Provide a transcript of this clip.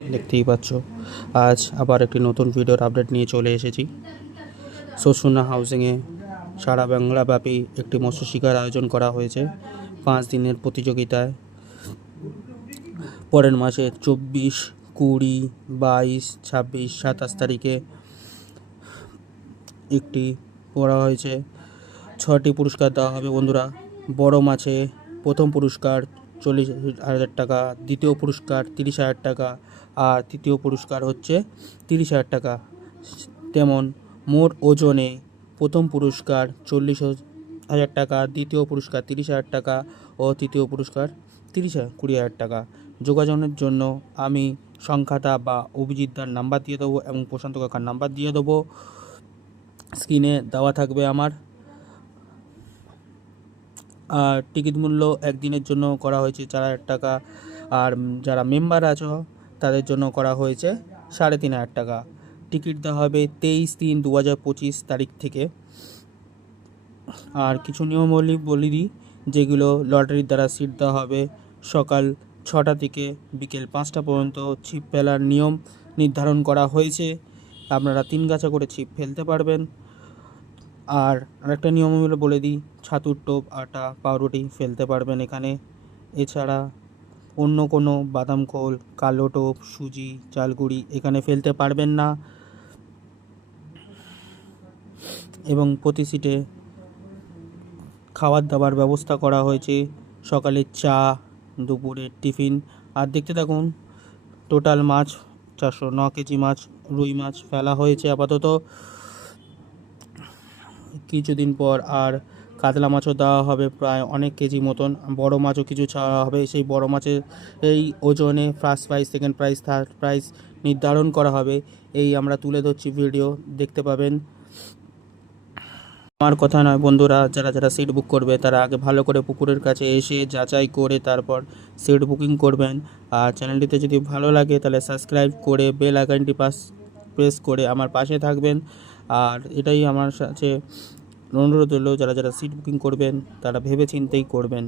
দেখতেই পাচ্ছ, আজ আবার একটি নতুন ভিডিওর আপডেট নিয়ে চলে এসেছি। শোষণা হাউজিংয়ে সারা বাংলাব্যাপী একটি মৎস্য শিকার আয়োজন করা হয়েছে 5 দিনের প্রতিযোগিতায়। পরের মাসে 24, 20, 22, 26, 27 তারিখে একটি করা হয়েছে। 6টি পুরস্কার দেওয়া হবে বন্ধুরা। বড় মাছে প্রথম পুরস্কার 40,000 টাকা, দ্বিতীয় পুরস্কার 30,000 টাকা, আর তৃতীয় পুরস্কার হচ্ছে 30,000 টাকা। তেমন মোট ওজনে প্রথম পুরস্কার 40,000 টাকা, দ্বিতীয় পুরস্কার 30,000 টাকা ও তৃতীয় পুরস্কার 20,000 টাকা। যোগাযোগের জন্য আমি সংখ্যাটা বা অভিজিৎদার নাম্বার দিয়ে দেবো এবং প্রশান্ত কাকার নাম্বার দিয়ে দেবো, স্ক্রিনে দেওয়া থাকবে আমার। আর টিকিট মূল্য একদিনের জন্য করা হয়েছে 4,000 টাকা, আর যারা মেম্বার আছো তাদের জন্য করা হয়েছে 3,500 টাকা। টিকিট দেওয়া হবে 23/3/2025 তারিখ থেকে। আর কিছু নিয়মাবলী বলে দিই, যেগুলো লটারির দ্বারা সিট দেওয়া হবে। সকাল 6টা থেকে বিকেল 5টা পর্যন্ত ছিপ ফেলার নিয়ম নির্ধারণ করা হয়েছে। আপনারা 3 গাছা করে ছিপ ফেলতে পারবেন। আর আরেকটা নিয়মগুলো বলে দিই, ছাতুর টোপ, আটা, পাউরুটি ফেলতে পারবেন এখানে। এছাড়া অন্য কোনো বাদাম খোল, কালো টোপ, সুজি, চালগুড়ি এখানে ফেলতে পারবেন না। এবং প্রতি সিটে খাবার দাবার ব্যবস্থা করা হয়েছে, সকালে চা, দুপুরের টিফিন। আর দেখতে থাকুন, টোটাল মাছ 409 কেজি মাছ, রুই মাছ ফেলা হয়েছে আপাতত। কিছুদিন পর আর কাতলা মাছও দেওয়া হবে, প্রায় অনেক কেজি মতন। বড় মাছও কিছু ছাড়া হবে। সেই বড় মাছের এই ওজনে first prize, second prize, third prize নির্ধারণ করা হবে। এই আমরা তুলে ধরছি, ভিডিও দেখতে পাবেন। আমার কথা নয় বন্ধুরা, যারা যারা সিট বুক করবে তারা আগে ভালো করে পুকুরের কাছে এসে যাচাই করে তারপর সিট বুকিং করবেন। আর চ্যানেলটিতে যদি ভালো লাগে তাহলে সাবস্ক্রাইব করে বেল আইকনটি প্রেস করে আমার পাশে থাকবেন। আর এটাই আমার কাছে অনুরোধ হলো, যারা যারা সিট বুকিং করবেন তারা ভেবে চিন্তেই করবেন।